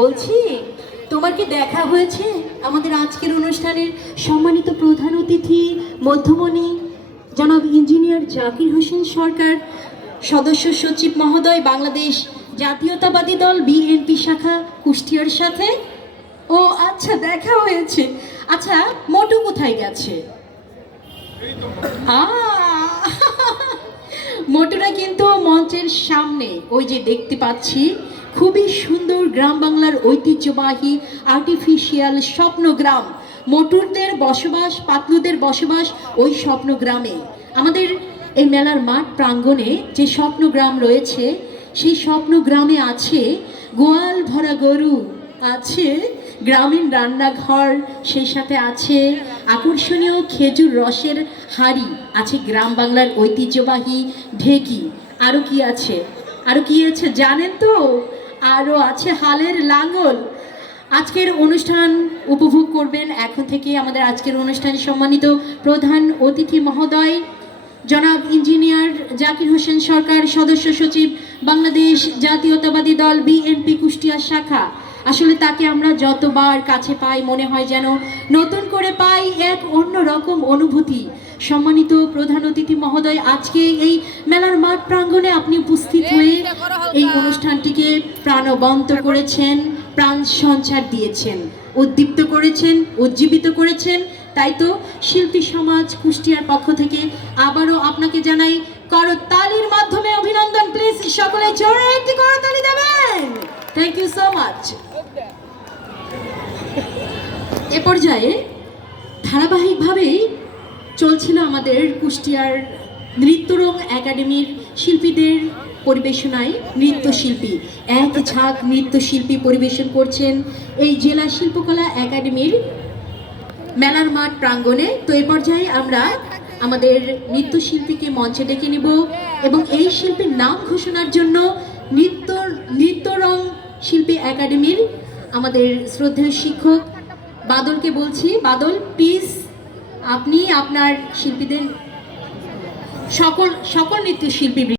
বলছি, তোমার কি দেখা হয়েছে আমাদের আজকের অনুষ্ঠানের সম্মানিত প্রধান অতিথি মধ্যমণি জনাব ইঞ্জিনিয়ার জাকির হোসেন সরকার, সদস্য সচিব মহোদয়, বাংলাদেশ জাতীয়তাবাদী দল বিএনপি শাখা কুষ্টিয়ার সাথে? ও আচ্ছা, দেখা হয়েছে। আচ্ছা, মোটু কোথায় গেছে? মোটুরা কিন্তু মঞ্চের সামনে, ওই যে দেখতে পাচ্ছি, খুবই সুন্দর গ্রাম বাংলার ঐতিহ্যবাহী আর্টিফিশিয়াল স্বপ্নগ্রাম মোটুরদের বসবাস, পাতলুদের বসবাস ওই স্বপ্নগ্রামে। আমাদের এই মেলার মাঠ প্রাঙ্গণে যে স্বপ্নগ্রাম রয়েছে, সেই স্বপ্নগ্রামে আছে গোয়াল ভরা গরু, আছে গ্রামীণ রান্নাঘর, সেই সাথে আছে আকর্ষণীয় খেজুর রসের হাড়ি, আছে গ্রাম বাংলার ঐতিহ্যবাহী ঢেকি। আরও কি আছে, জানেন তো? আরও আছে হালের লাঙ্গল। আজকের অনুষ্ঠান উপভোগ করবেন এখন থেকে আমাদের আজকের অনুষ্ঠানে সম্মানিত প্রধান অতিথি মহোদয় জনাব ইঞ্জিনিয়ার জাকির হোসেন সরকার, সদস্য সচিব, বাংলাদেশ জাতীয়তাবাদী দল বিএনপি কুষ্টিয়া শাখা। আসলে তাকে আমরা যতবার কাছে পাই মনে হয় যেন নতুন করে পাই এক অন্য রকম অনুভূতি। সম্মানিত প্রধান অতিথি মহোদয়, আজকে এই মেলার মাঠ প্রাঙ্গণে আপনি উপস্থিত হয়ে এই অনুষ্ঠানটিকে প্রাণবন্ত করেছেন, প্রাণ সঞ্চার দিয়েছেন, উদ্দীপ্ত করেছেন, উজ্জীবিত করেছেন। তাই তো শিল্পী সমাজ কুষ্টিয়ার পক্ষ থেকে আবারও আপনাকে জানাই করতালির মাধ্যমে অভিনন্দন। প্লিজ সকলে জোরে একটি করতালি দেবেন। Thank you so much. এ পর্যায়ে ধারাবাহিকভাবেই চলছিল আমাদের কুষ্টিয়ার নৃত্যরং একাডেমির শিল্পীদের পরিবেশনায় নৃত্যশিল্পী, এক ঝাঁক নৃত্যশিল্পী পরিবেশন করছেন এই জেলা শিল্পকলা একাডেমির মেলার মাঠ প্রাঙ্গণে। তো এই পর্যায়ে আমরা আমাদের নৃত্যশিল্পীকে মঞ্চে ডেকে নেব এবং এই শিল্পীর নাম ঘোষণার জন্য নৃত্যরং শিল্পী একাডেমির আমাদের শ্রদ্ধেয় শিক্ষক বাদলকে বলছি। বাদল, প্লিজ আপনি আপনার শিল্পীদের সকল নৃত্যশিল্পী